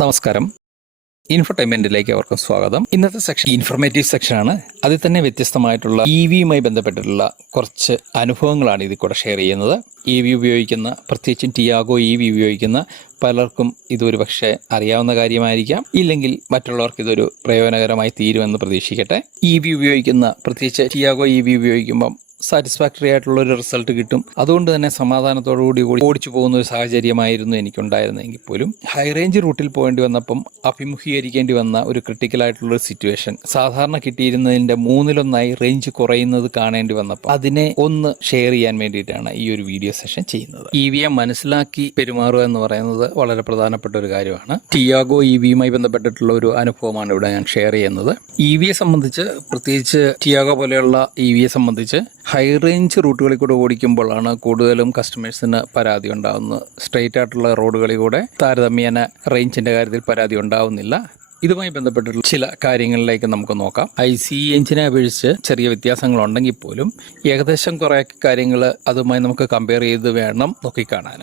നമസ്കാരം. ഇൻഫർടൈൻമെന്റിലേക്ക് അവർക്കും സ്വാഗതം. ഇന്നത്തെ സെക്ഷൻ ഇൻഫർമേറ്റീവ് സെക്ഷനാണ് അതിൽ തന്നെ വ്യത്യസ്തമായിട്ടുള്ള ഇ വിയുമായി ബന്ധപ്പെട്ടിട്ടുള്ള കുറച്ച് അനുഭവങ്ങളാണ് ഇതിൽ കൂടെ ഷെയർ ചെയ്യുന്നത്. ഇ വി ഉപയോഗിക്കുന്ന പ്രത്യേകിച്ചും ടിയാഗോ ഇ വി ഉപയോഗിക്കുന്ന പലർക്കും ഇതൊരു പക്ഷേ അറിയാവുന്ന കാര്യമായിരിക്കാം. ഇല്ലെങ്കിൽ മറ്റുള്ളവർക്ക് ഇതൊരു പ്രയോജനകരമായി തീരുമെന്ന് പ്രതീക്ഷിക്കട്ടെ. ഇ വി ഉപയോഗിക്കുന്ന പ്രത്യേകിച്ച് ടിയാഗോ ഇ വി ഉപയോഗിക്കുമ്പം സാറ്റിസ്ഫാക്ടറി ആയിട്ടുള്ള ഒരു റിസൾട്ട് കിട്ടും. അതുകൊണ്ട് തന്നെ സമാധാനത്തോടു കൂടി ഓടി- ഓടിച്ചു പോകുന്ന ഒരു സാഹചര്യമായിരുന്നു എനിക്കുണ്ടായിരുന്നെങ്കിൽ പോലും. ഹൈ റേഞ്ച് റൂട്ടിൽ പോകേണ്ടി വന്നപ്പം അഭിമുഖീകരിക്കേണ്ടി വന്ന ഒരു ക്രിട്ടിക്കൽ ആയിട്ടുള്ള ഒരു സിറ്റുവേഷൻ സാധാരണ കിട്ടിയിരുന്നതിന്റെ മൂന്നിലൊന്നായി റേഞ്ച് കുറയുന്നത് കാണേണ്ടി വന്നപ്പോൾ അതിനെ ഒന്ന് ഷെയർ ചെയ്യാൻ വേണ്ടിയിട്ടാണ് ഈ ഒരു വീഡിയോ സെഷൻ ചെയ്യുന്നത്. ഇ വിയെ മനസ്സിലാക്കി പെരുമാറുക എന്ന് പറയുന്നത് വളരെ പ്രധാനപ്പെട്ട ഒരു കാര്യമാണ്. ടിയാഗോ ഇ വിയുമായി ബന്ധപ്പെട്ടിട്ടുള്ള ഒരു അനുഭവമാണ് ഇവിടെ ഞാൻ ഷെയർ ചെയ്യുന്നത്. ഇ വിയെ സംബന്ധിച്ച് പ്രത്യേകിച്ച് ടിയാഗോ പോലെയുള്ള ഇ വിയെ സംബന്ധിച്ച് ഹൈ റേഞ്ച് റൂട്ടുകളിൽ കൂടെ ഓടിക്കുമ്പോഴാണ് കൂടുതലും കസ്റ്റമേഴ്സിന് പരാതി ഉണ്ടാകുന്നത് സ്ട്രെയിറ്റ് ആയിട്ടുള്ള റോഡുകളിൽ കൂടെ താരതമ്യേന റേഞ്ചിന്റെ കാര്യത്തിൽ പരാതി ഉണ്ടാവുന്നില്ല. ഇതുമായി ബന്ധപ്പെട്ടിട്ടുള്ള ചില കാര്യങ്ങളിലേക്ക് നമുക്ക് നോക്കാം. ഐ സി എഞ്ചിനെ അപേക്ഷിച്ച് ചെറിയ വ്യത്യാസങ്ങളുണ്ടെങ്കിൽ പോലും ഏകദേശം കുറേ കാര്യങ്ങൾ അതുമായി നമുക്ക് കമ്പയർ ചെയ്ത് വേണം നോക്കിക്കാണാൻ.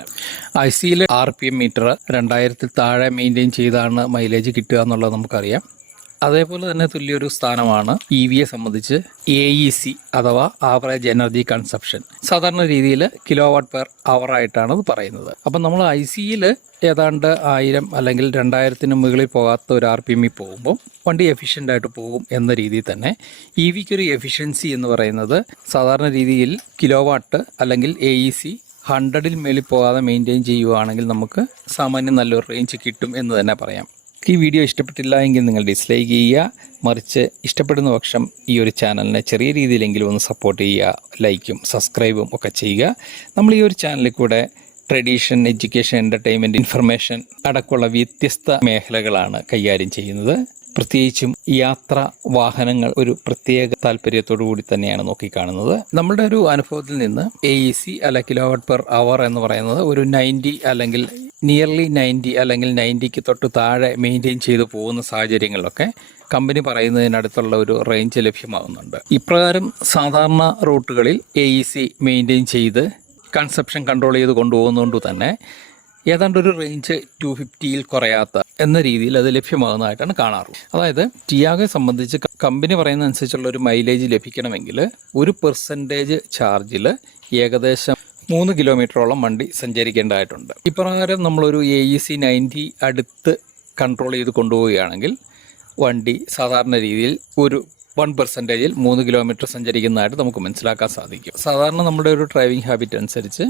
ഐ സിയിലെ ആർ പി എം മീറ്റർ രണ്ടായിരത്തിൽ താഴെ മെയിന്റെയിൻ ചെയ്താണ് മൈലേജ് കിട്ടുക എന്നുള്ളത് നമുക്കറിയാം. അതേപോലെ തന്നെ തുല്യൊരു സ്ഥാനമാണ് ഇ വിയെ സംബന്ധിച്ച് എ ഇ സി അഥവാ ആവറേജ് എനർജി കൺസപ്ഷൻ സാധാരണ രീതിയിൽ കിലോ വാട്ട് പെർ അവർ ആയിട്ടാണ് ഇത് പറയുന്നത്. അപ്പം നമ്മൾ ഐ സിയിൽ ഏതാണ്ട് ആയിരം അല്ലെങ്കിൽ രണ്ടായിരത്തിന് മുകളിൽ പോകാത്ത ഒരു ആർ പി എമ്മിൽ പോകുമ്പോൾ വണ്ടി എഫിഷ്യന്റ് ആയിട്ട് പോകും എന്ന രീതിയിൽ തന്നെ ഇ വിക്ക് ഒരു എഫിഷ്യൻസി എന്ന് പറയുന്നത് സാധാരണ രീതിയിൽ കിലോ വാട്ട് അല്ലെങ്കിൽ എ ഇ സി ഹൺഡ്രഡിൽ മേളിൽ പോകാതെ മെയിന്റെയിൻ ചെയ്യുകയാണെങ്കിൽ നമുക്ക് സാമാന്യം നല്ലൊരു റേഞ്ച് കിട്ടും എന്ന് തന്നെ പറയാം. ഈ വീഡിയോ ഇഷ്ടപ്പെട്ടില്ല എങ്കിൽ നിങ്ങൾ ഡിസ്ലൈക്ക് ചെയ്യുക. മറിച്ച് ഇഷ്ടപ്പെടുന്ന പക്ഷം ഈ ഒരു ചാനലിനെ ചെറിയ രീതിയിലെങ്കിലും ഒന്ന് സപ്പോർട്ട് ചെയ്യുക. ലൈക്കും സബ്സ്ക്രൈബും ഒക്കെ ചെയ്യുക. നമ്മൾ ഈ ഒരു ചാനലിൽ കൂടെ ട്രഡീഷൻ എഡ്യൂക്കേഷൻ എന്റർടൈൻമെന്റ് ഇൻഫർമേഷൻ അടക്കമുള്ള വ്യത്യസ്ത മേഖലകളാണ് കൈകാര്യം ചെയ്യുന്നത്. പ്രത്യേകിച്ചും യാത്ര വാഹനങ്ങൾ ഒരു പ്രത്യേക താല്പര്യത്തോടു കൂടി തന്നെയാണ് നോക്കിക്കാണുന്നത്. നമ്മുടെ ഒരു അനുഭവത്തിൽ നിന്ന് എ ഇ സി അല്ല കിലോവാട്ട് പെർ അവർ എന്ന് പറയുന്നത് ഒരു നയന്റി അല്ലെങ്കിൽ നിയർലി നയന്റി അല്ലെങ്കിൽ നയന്റിക്ക് തൊട്ട് താഴെ മെയിന്റെയിൻ ചെയ്തു പോകുന്ന സാഹചര്യങ്ങളിലൊക്കെ കമ്പനി പറയുന്നതിനടുത്തുള്ള ഒരു റേഞ്ച് ലഭ്യമാകുന്നുണ്ട് ഇപ്രകാരം സാധാരണ റൂട്ടുകളിൽ എ ഇ സി മെയിന്റെയിൻ ചെയ്ത് കൺസെപ്ഷൻ കൺട്രോൾ ചെയ്ത് കൊണ്ടുപോകുന്നതുകൊണ്ട് തന്നെ ഏതാണ്ട് ഒരു റേഞ്ച് ടു ഫിഫ്റ്റിയിൽ കുറയാത്ത എന്ന രീതിയിൽ അത് ലഭ്യമാകുന്നതായിട്ടാണ് കാണാറ്. അതായത് ടിയാഗെ സംബന്ധിച്ച് കമ്പനി പറയുന്ന അനുസരിച്ചുള്ള ഒരു മൈലേജ് ലഭിക്കണമെങ്കിൽ ഒരു പെർസെന്റേജ് ചാർജിൽ ഏകദേശം മൂന്ന് കിലോമീറ്ററോളം വണ്ടി സഞ്ചരിക്കേണ്ടതായിട്ടുണ്ട്. ഇപ്രകാരം നമ്മളൊരു എ ഇ സി നയന്റി അടുത്ത് കൺട്രോൾ ചെയ്ത് കൊണ്ടുപോവുകയാണെങ്കിൽ വണ്ടി സാധാരണ രീതിയിൽ ഒരു വൺ പെർസെന്റേജിൽ മൂന്ന് കിലോമീറ്റർ സഞ്ചരിക്കുന്നതായിട്ട് നമുക്ക് മനസ്സിലാക്കാൻ സാധിക്കും. സാധാരണ നമ്മുടെ ഒരു ഡ്രൈവിംഗ് ഹാബിറ്റ് അനുസരിച്ച്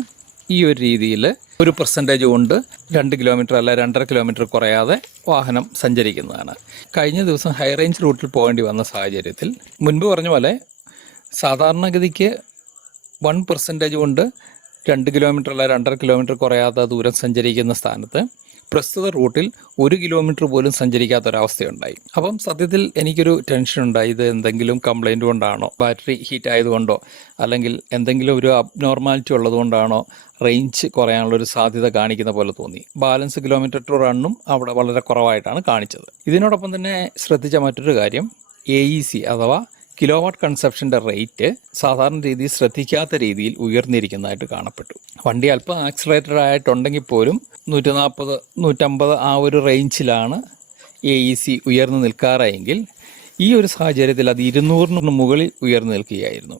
ഈ ഒരു രീതിയിൽ ഒരു പെർസെന്റേജ് കൊണ്ട് രണ്ട് കിലോമീറ്റർ അല്ല രണ്ടര കിലോമീറ്റർ കുറയാതെ വാഹനം സഞ്ചരിക്കുന്നതാണ്. കഴിഞ്ഞ ദിവസം ഹൈ റേഞ്ച് റൂട്ടിൽ പോകേണ്ടി വന്ന സാഹചര്യത്തിൽ മുൻപ് പറഞ്ഞ പോലെ സാധാരണഗതിക്ക് വൺ പെർസെന്റേജ് കൊണ്ട് രണ്ട് കിലോമീറ്റർ അല്ല രണ്ടര കിലോമീറ്റർ കുറയാത്ത ദൂരം സഞ്ചരിക്കുന്ന സ്ഥാനത്ത് പ്രസ്തുത റൂട്ടിൽ ഒരു കിലോമീറ്റർ പോലും സഞ്ചരിക്കാത്ത ഒരവസ്ഥയുണ്ടായി അപ്പം സത്യത്തിൽ എനിക്കൊരു ടെൻഷൻ ഉണ്ടായി. ഇത് എന്തെങ്കിലും കംപ്ലൈന്റ് കൊണ്ടാണോ? ബാറ്ററി ഹീറ്റ് ആയതുകൊണ്ടോ? അല്ലെങ്കിൽ എന്തെങ്കിലും ഒരു അബ്നോർമാലിറ്റി ഉള്ളതുകൊണ്ടാണോ? റേഞ്ച് കുറയാനുള്ള ഒരു സാധ്യത കാണിക്കുന്ന പോലെ തോന്നി. ബാലൻസ് കിലോമീറ്റർ ടു റണ്ണും അവിടെ വളരെ കുറവായിട്ടാണ് കാണിച്ചത്. ഇതിനോടൊപ്പം തന്നെ ശ്രദ്ധിച്ച മറ്റൊരു കാര്യം എ ഇ സി അഥവാ കിലോ വാട്ട് കൺസപ്ഷന്റെ റേറ്റ് സാധാരണ രീതിയിൽ ശ്രദ്ധിക്കാത്ത രീതിയിൽ ഉയർന്നിരിക്കുന്നതായിട്ട് കാണപ്പെട്ടു. വണ്ടി അല്പം ആക്സിലേറ്റഡ് ആയിട്ടുണ്ടെങ്കിൽ പോലും നൂറ്റി നാൽപ്പത് നൂറ്റമ്പത് ആ ഒരു റേഞ്ചിലാണ് എ ഇ സി ഉയർന്നു നിൽക്കാറെങ്കിൽ ഈ ഒരു സാഹചര്യത്തിൽ അത് ഇരുന്നൂറിന് മുകളിൽ ഉയർന്നു നിൽക്കുകയായിരുന്നു.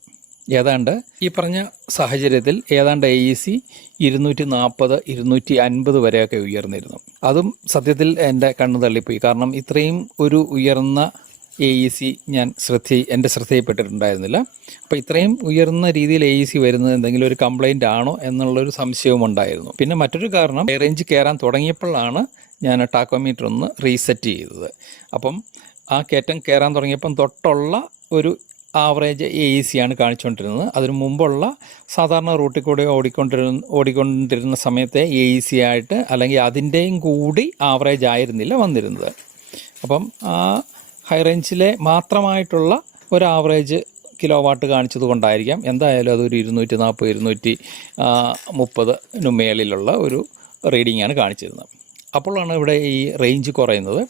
ഏതാണ്ട് ഈ പറഞ്ഞ സാഹചര്യത്തിൽ ഏതാണ്ട് എ ഇ സി ഇരുന്നൂറ്റി നാൽപ്പത് ഇരുന്നൂറ്റി അൻപത് വരെയൊക്കെ ഉയർന്നിരുന്നു. അതും സത്യത്തിൽ എന്റെ കണ്ണു തള്ളിപ്പോയി. കാരണം ഇത്രയും ഒരു ഉയർന്ന എ ഇ സി ഞാൻ ശ്രദ്ധ എന്റെ ശ്രദ്ധയിൽപ്പെട്ടിട്ടുണ്ടായിരുന്നില്ല. അപ്പോൾ ഇത്രയും ഉയർന്ന രീതിയിൽ എ ഇ സി വരുന്നത് എന്തെങ്കിലും ഒരു കംപ്ലൈന്റ് ആണോ എന്നുള്ളൊരു സംശയവും ഉണ്ടായിരുന്നു. പിന്നെ മറ്റൊരു കാരണം റേഞ്ച് കയറാൻ തുടങ്ങിയപ്പോഴാണ് ഞാൻ ടാക്കോമീറ്റർ ഒന്ന് റീസെറ്റ് ചെയ്തത്. അപ്പം ആ കയറ്റം കയറാൻ തുടങ്ങിയപ്പം തൊട്ടുള്ള ഒരു ആവറേജ് എ ഇ സി ആണ് കാണിച്ചുകൊണ്ടിരുന്നത്. അതിനു മുമ്പുള്ള സാധാരണ റൂട്ടിൽ കൂടെ ഓടിക്കൊണ്ടിരുന്ന ഓടിക്കൊണ്ടിരുന്ന സമയത്തെ എ ഇ സി ആയിട്ട് അല്ലെങ്കിൽ അതിന്റെയും കൂടി ആവറേജ് ആയിരുന്നില്ല വന്നിരുന്നത്. അപ്പം ആ ഹൈ റേഞ്ചിലെ മാത്രമായിട്ടുള്ള ഒരു ആവറേജ് കിലോ വാട്ട് കാണിച്ചത് കൊണ്ടായിരിക്കാം എന്തായാലും അതൊരു ഇരുന്നൂറ്റി നാൽപ്പത് ഇരുന്നൂറ്റി മുപ്പതിനു മേളിലുള്ള ഒരു റീഡിംഗ് ആണ് കാണിച്ചിരുന്നത്. അപ്പോഴാണ് ഇവിടെ ഈ റേഞ്ച് കുറയുന്നത്.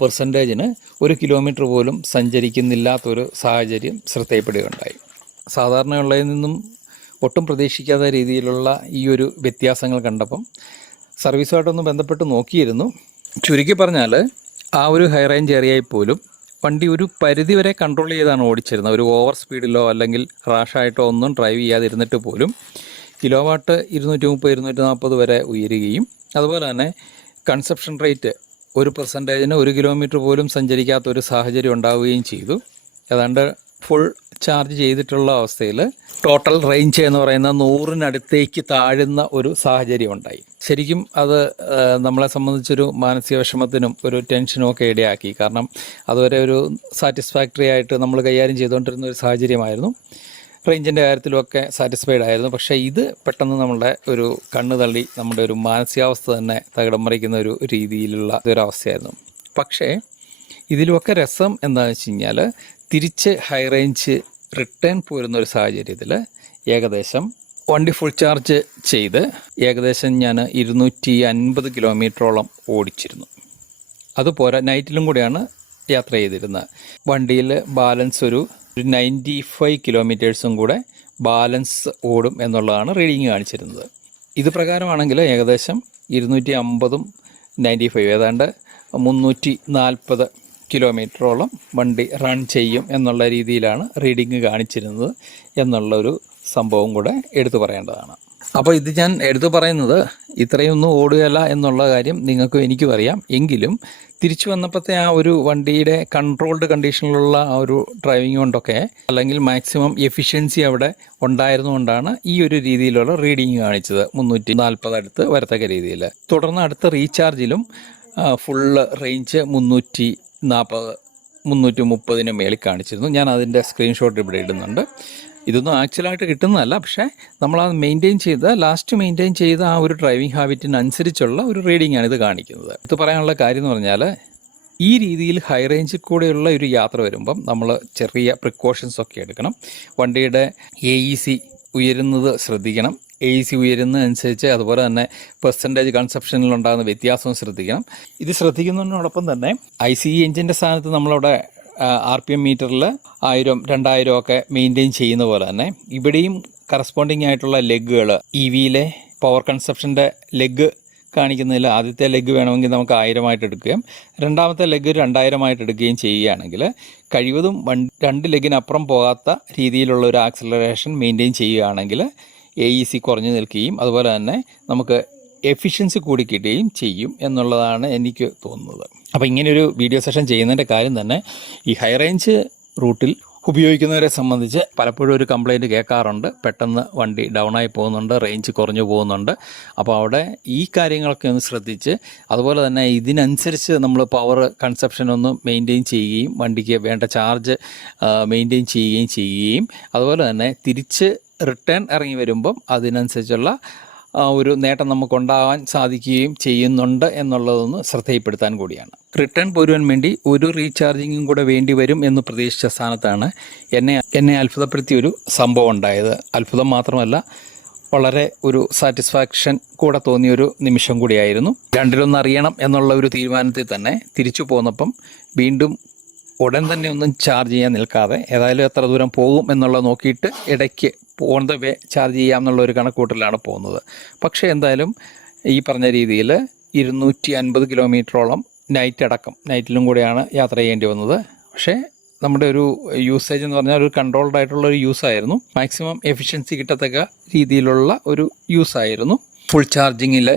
പെർസെന്റേജിന് ഒരു കിലോമീറ്റർ പോലും സഞ്ചരിക്കുന്നില്ലാത്തൊരു സാഹചര്യം ശ്രദ്ധയിൽപ്പെടുകയുണ്ടായി. സാധാരണയുള്ളതിൽ നിന്നും ഒട്ടും പ്രതീക്ഷിക്കാത്ത രീതിയിലുള്ള ഈ ഒരു വ്യത്യാസങ്ങൾ കണ്ടപ്പം സർവീസുമായിട്ടൊന്ന് ബന്ധപ്പെട്ട് നോക്കിയിരുന്നു. ചുരുക്കി പറഞ്ഞാൽ ആ ഒരു ഹൈ റേഞ്ച് ഏരിയയിൽ പോലും വണ്ടി ഒരു പരിധി വരെ കൺട്രോൾ ചെയ്താണ് ഓടിച്ചിരുന്നത്. ഒരു ഓവർ സ്പീഡിലോ അല്ലെങ്കിൽ റാഷായിട്ടോ ഒന്നും ഡ്രൈവ് ചെയ്യാതിരുന്നിട്ട് പോലും കിലോ വാട്ട് ഇരുന്നൂറ്റി മുപ്പത് ഇരുന്നൂറ്റി നാൽപ്പത് വരെ ഉയരുകയും അതുപോലെ തന്നെ കൺസപ്ഷൻ റേറ്റ് ഒരു പെർസെന്റേജിന് ഒരു കിലോമീറ്റർ പോലും സഞ്ചരിക്കാത്ത ഒരു സാഹചര്യം ഉണ്ടാവുകയും ചെയ്തു. ഏതാണ്ട് ഫുൾ ചാർജ് ചെയ്തിട്ടുള്ള അവസ്ഥയിൽ ടോട്ടൽ റേഞ്ച് എന്ന് പറയുന്ന നൂറിനടുത്തേക്ക് താഴുന്ന ഒരു സാഹചര്യം ഉണ്ടായി. ശരിക്കും അത് നമ്മളെ സംബന്ധിച്ചൊരു മാനസിക വിഷമത്തിനും ഒരു ടെൻഷനും ഒക്കെ ഇടയാക്കി. കാരണം അതുവരെ ഒരു സാറ്റിസ്ഫാക്ടറി ആയിട്ട് നമ്മൾ കൈകാര്യം ചെയ്തുകൊണ്ടിരുന്ന ഒരു സാഹചര്യമായിരുന്നു. റേഞ്ചിന്റെ കാര്യത്തിലുമൊക്കെ സാറ്റിസ്ഫൈഡ് ആയിരുന്നു. പക്ഷേ ഇത് പെട്ടെന്ന് നമ്മുടെ ഒരു കണ്ണ് തള്ളി നമ്മുടെ ഒരു മാനസികാവസ്ഥ തന്നെ തകിടം മറിക്കുന്ന ഒരു രീതിയിലുള്ള ഒരു അവസ്ഥയായിരുന്നു പക്ഷേ ഇതിലുമൊക്കെ രസം എന്താണെന്ന് വെച്ച് കഴിഞ്ഞാൽ തിരിച്ച് ഹൈ റേഞ്ച് റിട്ടേൺ പോരുന്ന ഒരു സാഹചര്യത്തിൽ ഏകദേശം വണ്ടി ഫുൾ ചാർജ് ചെയ്ത് ഏകദേശം ഞാൻ ഇരുന്നൂറ്റി അൻപത് കിലോമീറ്ററോളം ഓടിച്ചിരുന്നു. അതുപോലെ നൈറ്റിലും കൂടെയാണ് യാത്ര ചെയ്തിരുന്നത്. വണ്ടിയിൽ ബാലൻസ് ഒരു നയന്റി ഫൈവ് കിലോമീറ്റേഴ്സും കൂടെ ബാലൻസ് ഓടും എന്നുള്ളതാണ് റീഡിങ് കാണിച്ചിരുന്നത്. ഇത് പ്രകാരമാണെങ്കിൽ ഏകദേശം ഇരുന്നൂറ്റി അമ്പതും നയന്റി ഫൈവ് ഏതാണ്ട് മുന്നൂറ്റി നാൽപ്പത് കിലോമീറ്ററോളം വണ്ടി റൺ ചെയ്യും എന്നുള്ള രീതിയിലാണ് റീഡിങ് കാണിച്ചിരുന്നത് എന്നുള്ളൊരു സംഭവം കൂടെ എടുത്തു പറയേണ്ടതാണ്. അപ്പോൾ ഇത് ഞാൻ എടുത്തു പറയുന്നത് ഇത്രയൊന്നും ഓടുകയല്ല എന്നുള്ള കാര്യം നിങ്ങൾക്കും എനിക്കും അറിയാം. എങ്കിലും തിരിച്ചു വന്നപ്പോഴത്തെ ആ ഒരു വണ്ടിയുടെ കൺട്രോൾഡ് കണ്ടീഷനിലുള്ള ആ ഒരു ഡ്രൈവിംഗ് കൊണ്ടൊക്കെ അല്ലെങ്കിൽ മാക്സിമം എഫിഷ്യൻസി അവിടെ ഉണ്ടായിരുന്നുകൊണ്ടാണ് ഈ ഒരു രീതിയിലുള്ള റീഡിങ് കാണിച്ചത്. മുന്നൂറ്റി നാൽപ്പത് അടുത്ത് വരത്തക്ക രീതിയിൽ. തുടർന്ന് അടുത്ത റീചാർജിലും ഫുള്ള് റേഞ്ച് മുന്നൂറ്റി നാൽപ്പത് മുന്നൂറ്റി മുപ്പതിന് മേളിൽ കാണിച്ചിരുന്നു. ഞാൻ അതിന്റെ സ്ക്രീൻഷോട്ട് ഇവിടെ ഇടുന്നുണ്ട്. ഇതൊന്നും ആക്ച്വലായിട്ട് കിട്ടുന്നതല്ല പക്ഷേ നമ്മൾ അത് മെയിന്റെയിൻ ചെയ്ത ലാസ്റ്റ് മെയിന്റെയിൻ ചെയ്ത ആ ഒരു ഡ്രൈവിംഗ് ഹാബിറ്റിനനുസരിച്ചുള്ള ഒരു റീഡിംഗ് ആണ് ഇത് കാണിക്കുന്നത്. ഇത് പറയാനുള്ള കാര്യം എന്ന് പറഞ്ഞാൽ ഈ രീതിയിൽ ഹൈ റേഞ്ചിൽ കൂടെയുള്ള ഒരു യാത്ര വരുമ്പം നമ്മൾ ചെറിയ പ്രിക്കോഷൻസ് ഒക്കെ എടുക്കണം. വണ്ടിയുടെ എ ഇ സി ഉയരുന്നത് ശ്രദ്ധിക്കണം. എ സി ഉയരുന്നതനുസരിച്ച് അതുപോലെ തന്നെ പെർസെന്റേജ് കൺസപ്ഷനിൽ ഉണ്ടാകുന്ന വ്യത്യാസവും ശ്രദ്ധിക്കണം. ഇത് ശ്രദ്ധിക്കുന്നതിനോടൊപ്പം തന്നെ ഐ സി ഇ എഞ്ചിന്റെ സ്ഥാനത്ത് നമ്മളവിടെ ആർ പി എം മീറ്ററിൽ ആയിരം രണ്ടായിരം ഒക്കെ മെയിന്റെയിൻ ചെയ്യുന്ന പോലെ തന്നെ ഇവിടെയും കറസ്പോണ്ടിങ് ആയിട്ടുള്ള ലെഗുകൾ ഇ വിയിലെ പവർ കൺസപ്ഷന്റെ ലെഗ് കാണിക്കുന്നതിൽ ആദ്യത്തെ ലെഗ് വേണമെങ്കിൽ നമുക്ക് ആയിരമായിട്ട് എടുക്കുകയും രണ്ടാമത്തെ ലെഗ് രണ്ടായിരമായിട്ട് എടുക്കുകയും ചെയ്യുകയാണെങ്കിൽ കഴിവതും രണ്ട് ലെഗിനപ്പുറം പോകാത്ത രീതിയിലുള്ള ഒരു ആക്സലറേഷൻ മെയിന്റെയിൻ ചെയ്യുകയാണെങ്കിൽ എ ഇ സി കുറഞ്ഞു നിൽക്കുകയും അതുപോലെ തന്നെ നമുക്ക് എഫിഷ്യൻസി കൂടി കിട്ടുകയും ചെയ്യും എന്നുള്ളതാണ് എനിക്ക് തോന്നുന്നത്. അപ്പോൾ ഇങ്ങനെയൊരു വീഡിയോ സെഷൻ ചെയ്യുന്നതിന്റെ കാര്യം തന്നെ ഈ ഹൈ റേഞ്ച് റൂട്ടിൽ ഉപയോഗിക്കുന്നവരെ സംബന്ധിച്ച് പലപ്പോഴും ഒരു കംപ്ലൈന്റ് കേൾക്കാറുണ്ട്. പെട്ടെന്ന് വണ്ടി ഡൗൺ ആയി പോകുന്നുണ്ട് റേഞ്ച് കുറഞ്ഞു പോകുന്നുണ്ട്. അപ്പോൾ അവിടെ ഈ കാര്യങ്ങളൊക്കെ ഒന്ന് ശ്രദ്ധിച്ച് അതുപോലെ തന്നെ ഇതിനനുസരിച്ച് നമ്മൾ പവർ കൺസപ്ഷൻ ഒന്ന് മെയിന്റെയിൻ ചെയ്യുകയും വണ്ടിക്ക് വേണ്ട ചാർജ് മെയിന്റെയിൻ ചെയ്യുകയും ചെയ്യുകയും അതുപോലെ തന്നെ തിരിച്ച് റിട്ടേൺ ഇറങ്ങി വരുമ്പം അതിനനുസരിച്ചുള്ള ഒരു നേട്ടം നമുക്കുണ്ടാകാൻ സാധിക്കുകയും ചെയ്യുന്നുണ്ട് എന്നുള്ളതൊന്ന് ശ്രദ്ധയിൽപ്പെടുത്താൻ കൂടിയാണ്. റിട്ടേൺ പോരുവാൻ വേണ്ടി ഒരു റീചാർജിങ്ങും കൂടെ വേണ്ടി വരും എന്ന് പ്രതീക്ഷിച്ച സ്ഥാനത്താണ് എന്നെ എന്നെ അത്ഭുതപ്പെടുത്തിയ ഒരു സംഭവം ഉണ്ടായത്. അത്ഭുതം മാത്രമല്ല വളരെ ഒരു സാറ്റിസ്ഫാക്ഷൻ കൂടെ തോന്നിയൊരു നിമിഷം കൂടിയായിരുന്നു. രണ്ടിലൊന്ന് അറിയണം എന്നുള്ള ഒരു തീരുമാനത്തിൽ തന്നെ തിരിച്ചു പോന്നപ്പം വീണ്ടും ഉടൻ തന്നെ ഒന്നും ചാർജ് ചെയ്യാൻ നിൽക്കാതെ ഏതായാലും എത്ര ദൂരം പോകും എന്നുള്ളത് നോക്കിയിട്ട് ഇടയ്ക്ക് പോകുന്നത് വേ ചാർജ് ചെയ്യാം എന്നുള്ള ഒരു കണക്കൂട്ടലാണ് പോകുന്നത്. പക്ഷേ എന്തായാലും ഈ പറഞ്ഞ രീതിയിൽ ഇരുന്നൂറ്റി അൻപത് കിലോമീറ്ററോളം നൈറ്റ് അടക്കം നൈറ്റിലും കൂടെയാണ് യാത്ര ചെയ്യേണ്ടി വന്നത്. പക്ഷേ നമ്മുടെ ഒരു യൂസേജ് എന്ന് പറഞ്ഞാൽ ഒരു കൺട്രോൾഡ് ആയിട്ടുള്ള ഒരു യൂസ് ആയിരുന്നു. മാക്സിമം എഫിഷ്യൻസി കിട്ടത്തക്ക രീതിയിലുള്ള ഒരു യൂസ് ആയിരുന്നു. ഫുൾ ചാർജിങ്ങിൽ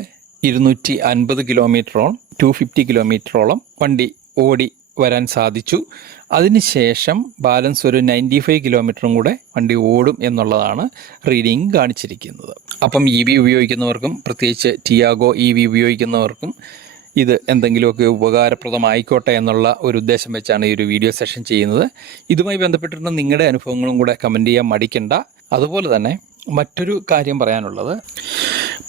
ഇരുന്നൂറ്റി അൻപത് കിലോമീറ്ററോളം ടു ഫിഫ്റ്റി കിലോമീറ്ററോളം വണ്ടി ഓടി വരാൻ സാധിച്ചു. അതിനുശേഷം ബാലൻസ് ഒരു നയന്റി ഫൈവ് കിലോമീറ്ററും കൂടെ വണ്ടി ഓടും എന്നുള്ളതാണ് റീഡിങ് കാണിച്ചിരിക്കുന്നത്. അപ്പം ഇ വി ഉപയോഗിക്കുന്നവർക്കും പ്രത്യേകിച്ച് ടിയാഗോ ഇ വി ഉപയോഗിക്കുന്നവർക്കും ഇത് എന്തെങ്കിലുമൊക്കെ ഉപകാരപ്രദമായിക്കോട്ടെ എന്നുള്ള ഒരു ഉദ്ദേശം വെച്ചാണ് ഈ ഒരു വീഡിയോ സെഷൻ ചെയ്യുന്നത്. ഇതുമായി ബന്ധപ്പെട്ടിട്ടുള്ള നിങ്ങളുടെ അനുഭവങ്ങളും കൂടെ കമന്റ് ചെയ്യാൻ മടിക്കണ്ട. അതുപോലെ തന്നെ മറ്റൊരു കാര്യം പറയാനുള്ളത്.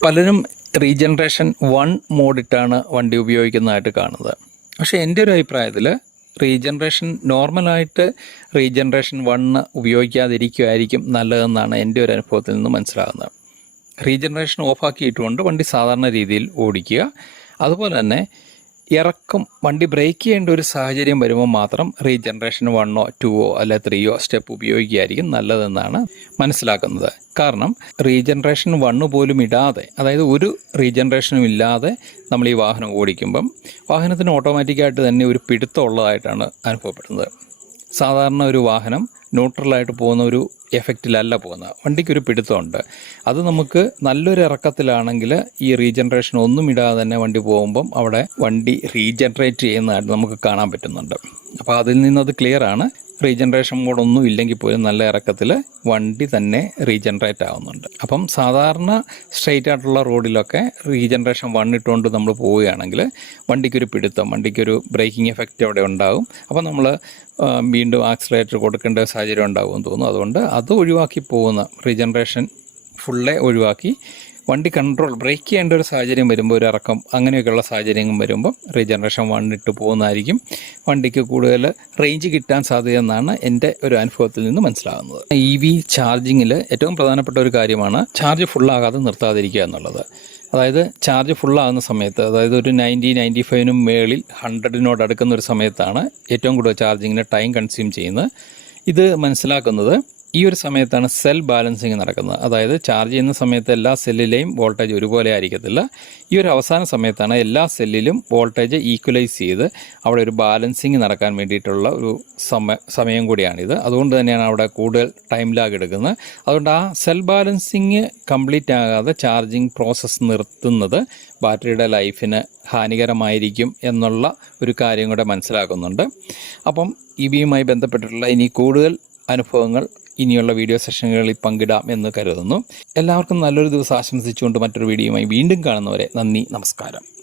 പലരും റീജനറേഷൻ വൺ മോഡിട്ടാണ് വണ്ടി ഉപയോഗിക്കുന്നതായിട്ട് കാണുന്നത്. പക്ഷേ എന്റെ ഒരു അഭിപ്രായത്തിൽ റീജനറേഷൻ നോർമലായിട്ട് റീജനറേഷൻ വണ്ണ് ഉപയോഗിക്കാതിരിക്കുമായിരിക്കും നല്ലതെന്നാണ് എന്റെ ഒരു അനുഭവത്തിൽ നിന്ന് മനസ്സിലാകുന്നത്. റീജനറേഷൻ ഓഫാക്കിയിട്ടുകൊണ്ട് വണ്ടി സാധാരണ രീതിയിൽ ഓടിക്കുക. അതുപോലെ തന്നെ ഇറക്കം വണ്ടി ബ്രേക്ക് ചെയ്യേണ്ട ഒരു സാഹചര്യം വരുമ്പോൾ മാത്രം റീജനറേഷൻ വണ്ണോ ടുവോ അല്ലെ ത്രീയോ സ്റ്റെപ്പ് ഉപയോഗിക്കുകയായിരിക്കും നല്ലതെന്നാണ് മനസ്സിലാക്കുന്നത്. കാരണം റീജനറേഷൻ വണ്ണ് പോലും ഇടാതെ അതായത് ഒരു റീജനറേഷനും ഇല്ലാതെ നമ്മൾ ഈ വാഹനം ഓടിക്കുമ്പം വാഹനത്തിന് ഓട്ടോമാറ്റിക്കായിട്ട് തന്നെ ഒരു പിടുത്തം ഉള്ളതായിട്ടാണ് അനുഭവപ്പെടുന്നത്. സാധാരണ ഒരു വാഹനം ന്യൂട്രലായിട്ട് പോകുന്ന ഒരു എഫക്റ്റിലല്ല പോകുന്നത്. വണ്ടിക്കൊരു പിടുത്തമുണ്ട്. അത് നമുക്ക് നല്ലൊരു ഇറക്കത്തിലാണെങ്കിൽ ഈ റീജനറേഷൻ ഒന്നും ഇടാതെ തന്നെ വണ്ടി പോകുമ്പം അവിടെ വണ്ടി റീജനറേറ്റ് ചെയ്യുന്നതായിട്ട് നമുക്ക് കാണാൻ പറ്റുന്നുണ്ട്. അപ്പോൾ അതിൽ നിന്നത് ക്ലിയർ ആണ്. റീജനറേഷൻ മോഡൊന്നും ഇല്ലെങ്കിൽ പോലും നല്ല ഇറക്കത്തിൽ വണ്ടി തന്നെ റീജനറേറ്റ് ആവുന്നുണ്ട്. അപ്പം സാധാരണ സ്ട്രെയിറ്റ് ആയിട്ടുള്ള റോഡിലൊക്കെ റീജനറേഷൻ വൺ ഇട്ടുകൊണ്ട് നമ്മൾ പോവുകയാണെങ്കിൽ വണ്ടിക്കൊരു പിടുത്തം വണ്ടിക്കൊരു ബ്രേക്കിംഗ് എഫക്റ്റ് അവിടെ ഉണ്ടാകും അപ്പം നമ്മൾ വീണ്ടും ആക്സിലേറ്റർ കൊടുക്കേണ്ട സാഹചര്യം ഉണ്ടാകുമെന്ന് തോന്നുന്നു. അതുകൊണ്ട് അത് ഒഴിവാക്കി പോകുന്ന റീജനറേഷൻ ഫുള്ളെ ഒഴിവാക്കി വണ്ടി കൺട്രോൾ ബ്രേക്ക് ചെയ്യേണ്ട ഒരു സാഹചര്യം വരുമ്പോൾ ഒരു ഇറക്കം അങ്ങനെയൊക്കെയുള്ള സാഹചര്യങ്ങൾ വരുമ്പോൾ റീജനറേഷൻ വൺ ഇട്ട് പോകുന്നതായിരിക്കും. വണ്ടിക്ക് കൂടുതൽ റേഞ്ച് കിട്ടാൻ സാധ്യതയെന്നാണ് എന്റെ ഒരു അനുഭവത്തിൽ നിന്ന് മനസ്സിലാകുന്നത്. ഇ വി ചാർജിങ്ങിൽ ഏറ്റവും പ്രധാനപ്പെട്ട ഒരു കാര്യമാണ് ചാർജ് ഫുള്ളാകാതെ നിർത്താതിരിക്കുക എന്നുള്ളത്. അതായത് ചാർജ് ഫുള്ളാകുന്ന സമയത്ത് അതായത് ഒരു നയന്റി നയന്റി ഫൈവിനും മേളിൽ ഹൺഡ്രഡിനോട് അടുക്കുന്ന ഒരു സമയത്താണ് ഏറ്റവും കൂടുതൽ ചാർജിങ്ങിന് ടൈം കൺസ്യൂം ചെയ്യുന്നത്. ഇത് മനസ്സിലാക്കുന്നത് ഈ ഒരു സമയത്താണ് സെൽ ബാലൻസിങ് നടക്കുന്നത്. അതായത് ചാർജ് ചെയ്യുന്ന സമയത്ത് എല്ലാ സെല്ലിലെയും വോൾട്ടേജ് ഒരുപോലെ ആയിരിക്കത്തില്ല. ഈ ഒരു അവസാന സമയത്താണ് എല്ലാ സെല്ലിലും വോൾട്ടേജ് ഈക്വലൈസ് ചെയ്ത് അവിടെ ഒരു ബാലൻസിങ് നടക്കാൻ വേണ്ടിയിട്ടുള്ള ഒരു സമയ സമയം കൂടിയാണിത്. അതുകൊണ്ട് തന്നെയാണ് അവിടെ കൂടുതൽ ടൈം ലാഗ് എടുക്കുന്നത്. അതുകൊണ്ട് ആ സെൽ ബാലൻസിങ് കംപ്ലീറ്റ് ആകാതെ ചാർജിങ് പ്രോസസ്സ് നിർത്തുന്നത് ബാറ്ററിയുടെ ലൈഫിന് ഹാനികരമായിരിക്കും എന്നുള്ള ഒരു കാര്യം കൂടെ മനസ്സിലാക്കുന്നുണ്ട്. അപ്പം ഇ ബന്ധപ്പെട്ടിട്ടുള്ള ഇനി കൂടുതൽ അനുഭവങ്ങൾ ഇനിയുള്ള വീഡിയോ സെഷനുകളിൽ പങ്കിടാം എന്ന് കരുതുന്നു. എല്ലാവർക്കും നല്ലൊരു ദിവസം ആശംസിച്ചുകൊണ്ട് മറ്റൊരു വീഡിയോയുമായി വീണ്ടും കാണുന്നവരെ നന്ദി നമസ്കാരം.